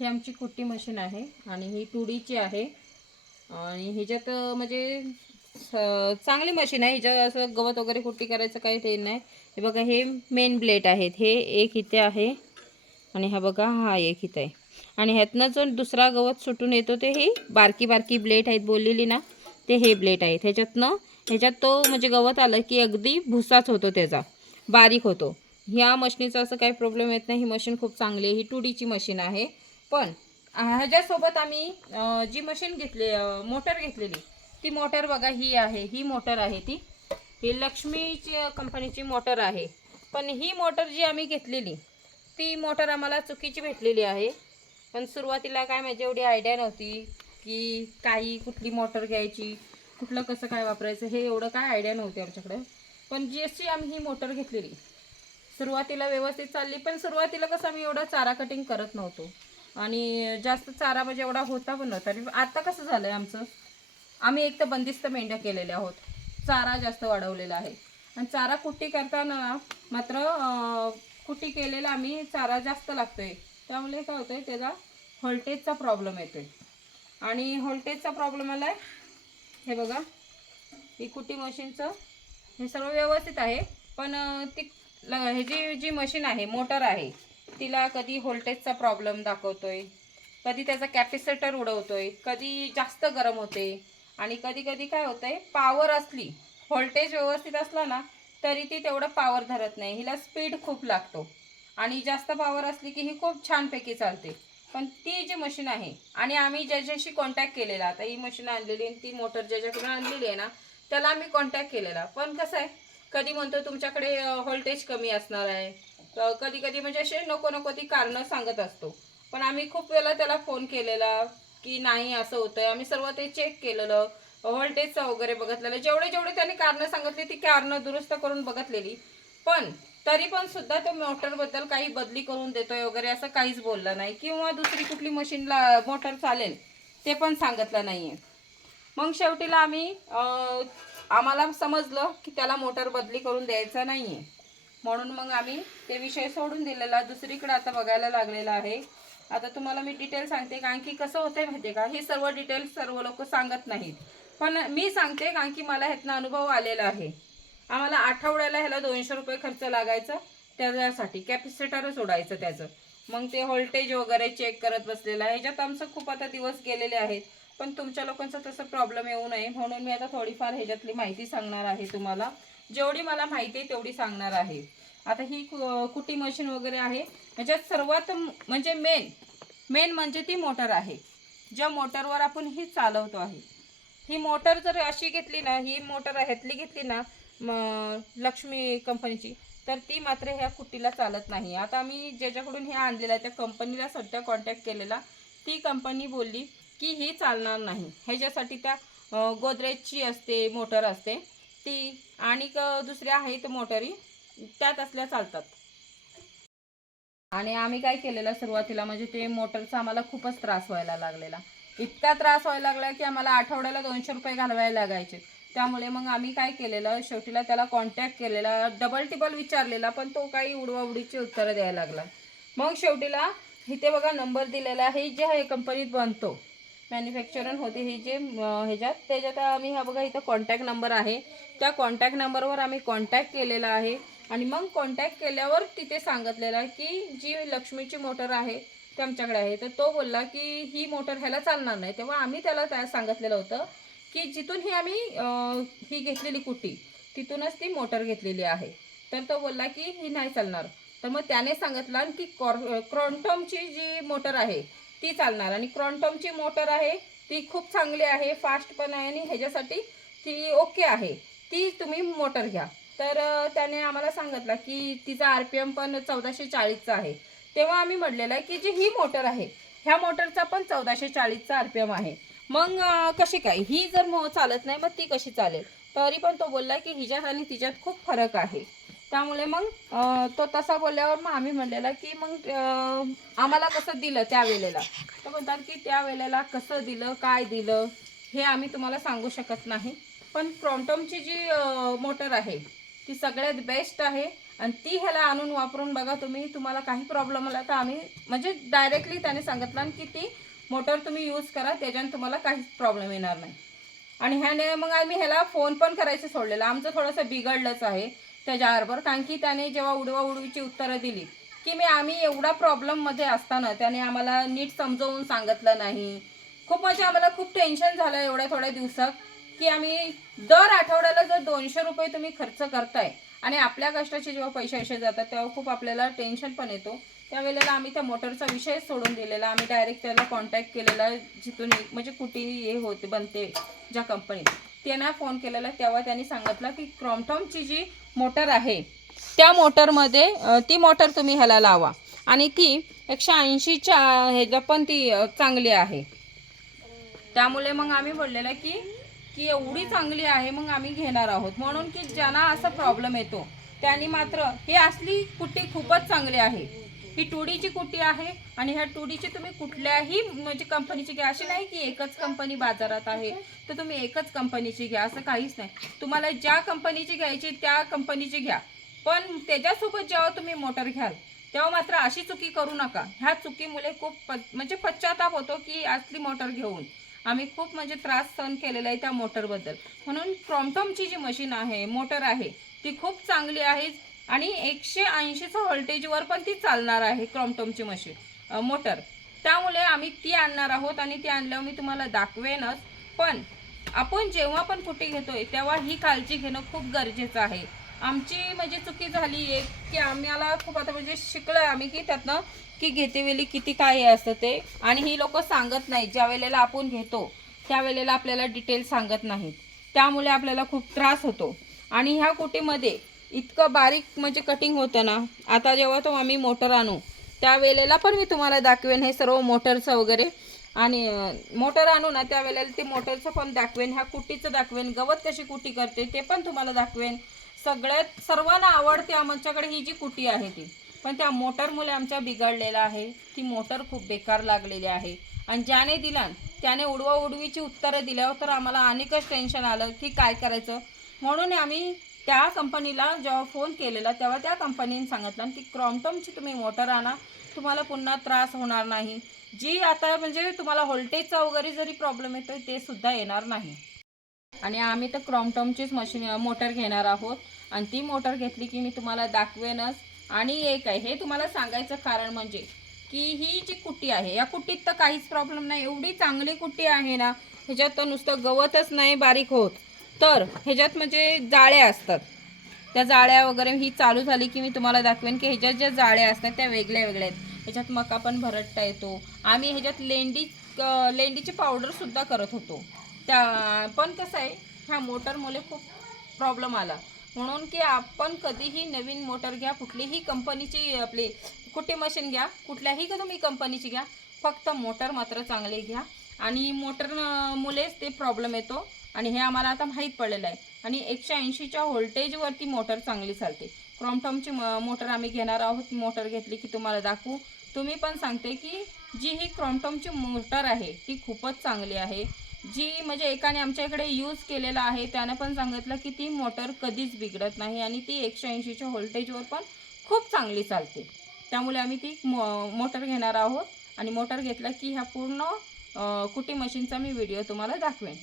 ही आमची कुट्टी मशीन आहे आणि ही टुडीची आहे. आणि ह्याच्यात म्हणजे चांगली मशीन आहे. ह्याच्यात असं गवत वगैरे कुट्टी करायचं काही ते नाही. हे बघा हे मेन ब्लेड आहेत. हे एक इथे आहे आणि हा बघा हा एक इथे आहे. आणि ह्यातनं जो दुसरा गवत सुटून येतो ते ही बारकी बारकी ब्लेड आहेत. बोललेली ना ते हे ब्लेड आहेत. ह्याच्यातनं ह्याच्यात तो म्हणजे गवत आलं की अगदी भुसाच होतो त्याचा. बारीक होतो. ह्या मशीनीचा असं काही प्रॉब्लेम येत नाही. ही मशीन खूप चांगली आहे. ही टुडीची मशीन आहे. पण ह्याच्यासोबत आम्ही जी मशीन घेतली मोटर घेतलेली ती मोटर बघा ही आहे ही मोटर आहे ती. ही लक्ष्मीची कंपनीची मोटर आहे. पण ही मोटर जी आम्ही घेतलेली ती मोटर आम्हाला चुकीची भेटलेली आहे. पण सुरुवातीला काय माझी एवढी आयडिया नव्हती की काही कुठली मोटर घ्यायची कुठलं कसं काय वापरायचं हे एवढं काय आयडिया नव्हती आमच्याकडे. पण जी अशी आम्ही ही मोटर घेतलेली सुरुवातीला व्यवस्थित चालली पण सुरुवातीला कसं आम्ही एवढा चारा कटिंग करत नव्हतो. आणि जास्त चारा म्हणजे एवढा होता पण नव्हता. आणि आता कसं झालं आहे आमचं? आम्ही एक तर बंदिस्त मेंढ्या केलेल्या आहोत. चारा जास्त वाढवलेला आहे. आणि चारा कुट्टी करताना मात्र कुट्टी केलेला आम्ही चारा जास्त लागतो आहे त्यामुळे काय होतं आहे त्याचा व्होल्टेजचा प्रॉब्लेम येतो आहे आणि व्होल्टेजचा प्रॉब्लेम आला आहे हे बघा ही कुट्टी मशीनचं हे सर्व व्यवस्थित आहे. पण ती ल- हे जी जी मशीन आहे मोटर आहे तिला कधी व्होल्टेजचा प्रॉब्लेम दाखवतोय कधी त्याचा कॅपॅसिटर उडवतोय कधी जास्त गरम होते आणि कधी कधी काय होतंय पॉवर असली व्होल्टेज व्यवस्थित असला ना तरी ती तेवढं पॉवर धरत नाही. हिला स्पीड खूप लागतो. आणि जास्त पॉवर असली की ही खूप छानपैकी चालते. पण ती जी मशीन आहे आणि आम्ही ज्याच्याशी कॉन्टॅक्ट केलेला आता ही मशीन आणलेली आणि ती मोटर ज्याच्याकडून आणलेली आहे ना त्याला आम्ही कॉन्टॅक्ट केलेला. पण कसं आहे कधी म्हणतो तुमच्याकडे व्होल्टेज कमी असणार आहे कधी कधी म्हणजे असे नको नको ती कारणं सांगत असतो. पण आम्ही खूप वेळा त्याला फोन केलेला की नाही असं होतंय. आम्ही सर्व ते चेक केलेलं व्होल्टेजचं वगैरे बघितलेलं. जेवढे जेवढे त्याने कारणं सांगितली ती कारणं दुरुस्त करून बघितलेली. पण तरी पण सुद्धा तो मोटरबद्दल काही बदली करून देतोय वगैरे असं काहीच बोललं नाही. किंवा दुसरी कुठली मशीनला मोटर चालेल ते पण सांगितलं आहे मग शेवटीला आम्ही आम्हाला समजलं की त्याला मोटर बदली करून द्यायचं नाही आहे म्हणून मग आम्ही ते विषय सोडून दिलेला दुसरीकडे आता बघायला लागलेला आहे. आता तुम्हाला मी डिटेल सांगते कारण की कसं होतंय माहिती का? हे सर्व डिटेल सर्व लोक सांगत नाहीत. पण मी सांगते कारण की मला ह्यातनं अनुभव आलेला आहे. आम्हाला आठवड्याला ह्याला दोनशे रुपये खर्च लागायचा त्याच्यासाठी कॅपॅसिटरच सोडायचं त्याचं. मग ते व्होल्टेज वगैरे चेक करत बसलेलं आहे. ह्याच्यात आमचं खूप आता दिवस गेलेले आहेत पण तुमच्या लोकांचा तसं प्रॉब्लेम येऊ नये. म्हणून मी आता थोडीफार ह्याच्यातली माहिती सांगणार आहे तुम्हाला. जेवढी मला माहिती आहे तेवढी सांगणार आहे. आता ही कु- कुटी मशीन वगैरे आहे. ह्याच्यात सर्वात म्हणजे मेन मेन म्हणजे ती मोटर आहे. ज्या मोटरवर आपण ही चालवतो आहे. ही मोटर जर अशी घेतली ना ही मोटर ह्यातली घेतली ना म- लक्ष्मी कंपनीची तर ती मात्र ह्या कुट्टीला चालत नाही. आता मी ज्याच्याकडून हे आणलेलं आहे त्या कंपनीला सध्या कॉन्टॅक्ट केलेला ती कंपनी बोलली की ही चालणार नाही. ह्याच्यासाठी त्या गोदरेजची असते मोटर असते. ती आणि दुसरी दुसऱ्या आहेत मोटरी. त्यात असल्या चालतात. आणि आम्ही काय केलेलं सुरुवातीला म्हणजे ते मोटरचा आम्हाला खूपच त्रास व्हायला लागलेला. इतका त्रास व्हायला लागला की आम्हाला आठवड्याला दोनशे रुपये घालवायला लागायचे. त्यामुळे मग आम्ही काय केलेलं शेवटीला त्याला कॉन्टॅक्ट केलेला डबल टिबल विचारलेला पण तो काही उडवाउडीची उत्तरं द्यायला लागला. मग शेवटीला इथे बघा नंबर दिलेला आहे जे हे कंपनीत बनतो. मॅन्युफॅक्चरन होते ही जे ह्याच्यात. त्याच्यात आम्ही हा बघा इथं कॉन्टॅक्ट नंबर आहे. त्या कॉन्टॅक्ट नंबरवर आम्ही कॉन्टॅक्ट केलेला आहे. आणि मग कॉन्टॅक्ट केल्यावर तिथे सांगितलेलं आहे की जी लक्ष्मीची मोटर आहे ती आमच्याकडे आहे. तर तो बोलला की ही मोटर ह्याला चालणार नाही. तेव्हा आम्ही त्याला त्या सांगितलेलं होतं की जिथून ही आम्ही ही घेतलेली कुटी तिथूनच ती मोटर घेतलेली आहे. तर तो बोलला की ही नाही चालणार. तर मग त्याने सांगितलं की कॉर क्रॉन्टॉमची जी मोटर आहे ती चालणार. आणि क्रॉन्टमची मोटर आहे ती खूप चांगली आहे फास्ट पण आहे आणि ह्याच्यासाठी ती ओके आहे. ती तुम्ही मोटर घ्या. तर त्याने आम्हाला सांगितलं की तिचा आर पी एम पण चौदाशे चाळीसचा आहे. तेव्हा आम्ही म्हटलेलं आहे की जी ही मोटर आहे ह्या मोटरचा पण चौदाशे चाळीसचा आर पी एम आहे. मग कशी काय? ही जर मो चालत नाही मग ती कशी चालेल? तरी पण तो बोलला की हिच्यात आणि तिच्यात खूप फरक आहे. त्यामुळे मग तो तसा बोलल्यावर मग आम्ही म्हणलेला की मग आम्हाला कसं दिलं त्या वेळेला? तर म्हणतात की त्या वेळेला कसं दिलं? काय दिलं? हे आम्ही तुम्हाला सांगू शकत नाही. पण क्रॉन्टॉमची जी मोटर आहे ती सगळ्यात बेस्ट आहे आणि ती ह्याला आणून वापरून बघा तुम्ही तुम्हाला काही प्रॉब्लेम आला तर आम्ही म्हणजे डायरेक्टली त्याने सांगितलं की ती मोटर तुम्ही यूज करा त्याच्याने तुम्हाला काहीच प्रॉब्लेम येणार नाही. आणि ह्याने मग आम्ही ह्याला फोन पण करायचं सोडलेलं. आमचं थोडंसं बिघडलंच आहे. त्याच्याबरोबर. कारण की त्याने जेव्हा उडवा उडवीची उत्तरं दिली की मी आम्ही एवढा प्रॉब्लेममध्ये असताना त्याने आम्हाला नीट समजवून सांगितलं नाही. खूप म्हणजे आम्हाला खूप टेन्शन झालं एवढ्या थोड्या दिवसात की आम्ही दर आठवड्याला जर दोनशे रुपये तुम्ही खर्च करताय आणि आपल्या कष्टाचे जेव्हा पैसे असे जातात तेव्हा खूप आपल्याला टेन्शन पण येतो. त्यावेळेला आम्ही त्या मोटरचा विषय सोडून दिलेला आम्ही डायरेक्ट त्याला कॉन्टॅक्ट केलेला जिथून म्हणजे कुठे हे होते बनते ज्या कंपनीत त्यांना फोन केलेला तेव्हा त्यांनी सांगितलं की क्रॉम्पटॉमची जी मोटर आहे त्या मोटरमध्ये ती मोटर तुम्ही ह्याला लावा. आणि ती एकशे ऐंशीच्या ह्याचं पण ती चांगली आहे. त्यामुळे मग आम्ही बोललेलं की की एवढी चांगली आहे मग आम्ही घेणार आहोत. म्हणून की ज्यांना असा प्रॉब्लेम येतो त्यांनी मात्र ही असली कुट्टी खूपच चांगली आहे. ही टोडीची कुटी आहे आणि ह्या टोडीची तुम्ही कुठल्याही म्हणजे कंपनीची घ्या. अशी नाही की एकच कंपनी बाजारात आहे. तर तुम्ही एकच कंपनीची घ्या. असं काहीच नाही. तुम्हाला ज्या कंपनीची घ्यायची त्या कंपनीची घ्या. पण त्याच्यासोबत जेव्हा तुम्ही मोटर घ्याल तेव्हा मात्र अशी चुकी करू नका. ह्या चुकीमुळे खूप प- म्हणजे पश्चाताप होतो की असली मोटर घेऊन आम्ही खूप म्हणजे त्रास सहन केलेला आहे त्या मोटरबद्दल. म्हणून क्रॉम्पटॉमची जी मशीन आहे मोटर आहे ती खूप चांगली आहे. आणि एकशे ऐंशीचं व्होल्टेजवर पण ती चालणार आहे क्रॉम्पटॉमची मशीन मोटर. त्यामुळे आम्ही ती आणणार आहोत आणि ती आणल्यावर मी तुम्हाला दाखवेनच. पण आपण जेव्हा पण कुठे घेतोय तेव्हा ही काळजी घेणं खूप गरजेचं आहे. आमची म्हणजे चुकी झाली आहे की आम्हाला खूप आता म्हणजे शिकलं आम्ही की त्यातनं की घेतेवेळी किती काय असतं ते. आणि ही लोक सांगत नाही ज्या वेळेला आपण घेतो त्यावेळेला आपल्याला डिटेल सांगत नाहीत. त्यामुळे आपल्याला खूप त्रास होतो. आणि ह्या कुटीमध्ये इतकं बारीक म्हणजे कटिंग होतं ना. आता जेव्हा तो आम्ही मोटर आणू त्या वेळेला पण मी तुम्हाला दाखवेन हे सर्व मोटरचं वगैरे. आणि मोटर आणू ना त्या वेळेला ते मोटरचं पण दाखवेन ह्या कुटीचं दाखवेन गवत कशी कुटी करते ते पण तुम्हाला दाखवेन. सगळ्यात सर्वांना आवडते आमच्याकडे ही जी कुटी आहे ती. पण त्या मोटरमुळे आमच्या बिघडलेला आहे. ती मोटर खूप बेकार लागलेली आहे. आणि ज्याने दिला त्याने उडवा उडवीची उत्तरं दिल्यावर तर आम्हाला अनेकच टेन्शन आलं की काय करायचं. म्हणून आम्ही त्या कंपनीला जेव्हा फोन केलेला तेव्हा त्या कंपनीने सांगितलं की क्रॉम्पटमची तुम्ही मोटर आणा तुम्हाला पुन्हा त्रास होणार नाही. जी आता म्हणजे तुम्हाला व्होल्टेजचा वगैरे जरी प्रॉब्लेम येतो ते सुद्धा येणार नाही. आणि आम्ही तर क्रॉम्पटॉमचीच मशीन मोटर घेणार आहोत. आणि ती मोटर घेतली की मी तुम्हाला दाखवेनच. आणि एक आहे हे तुम्हाला सांगायचं कारण म्हणजे की ही जी कुट्टी आहे या कुट्टीत तर काहीच प्रॉब्लेम नाही. एवढी चांगली कुट्टी आहे ना ह्याच्यात तर नुसतं गवतच नाही बारीक होत. तर ह्याच्यात म्हणजे जाळ्या असतात. त्या जाळ्या वगैरे ही चालू झाली की मी तुम्हाला दाखवेन की ह्याच्यात ज्या जाळ्या असतात त्या वेगळ्या वेगळ्या आहेत. ह्याच्यात मका पण भरटता येतो. आम्ही ह्याच्यात लेंडी लेंडीची पावडरसुद्धा करत होतो. त्या पण कसं आहे ह्या मोटरमुळे खूप प्रॉब्लेम आला. म्हणून की आपण कधीही नवीन मोटर घ्या कुठलीही कंपनीची आपली कुठे मशीन घ्या कुठल्याही का तुम्ही कंपनीची घ्या फक्त मोटर मात्र चांगली घ्या. आणि मोटरमुळेच ते प्रॉब्लेम येतो. आणि हे आम्हाला आता माहीत पडलेलं आहे. आणि एकशे ऐंशीच्या व्होल्टेजवरती मोटर चांगली चालते. क्रॉम्पटॉमची मोटर आम्ही घेणार आहोत. मोटर घेतली की तुम्हाला दाखवू. तुम्ही पण सांगते की जी ही क्रॉमटॉमची मोटर आहे ती खूपच चांगली आहे. जी म्हणजे एकाने आमच्या इकडे यूज केलेला आहे त्यानं पण सांगितलं की ती मोटर कधीच बिघडत नाही आणि ती एकशे ऐंशीच्या व्होल्टेजवर पण खूप चांगली चालते. त्यामुळे आम्ही ती मो मोटर घेणार आहोत. आणि मोटर घेतला की ह्या पूर्ण कुटी मशीनचा मी व्हिडिओ तुम्हाला दाखवेन.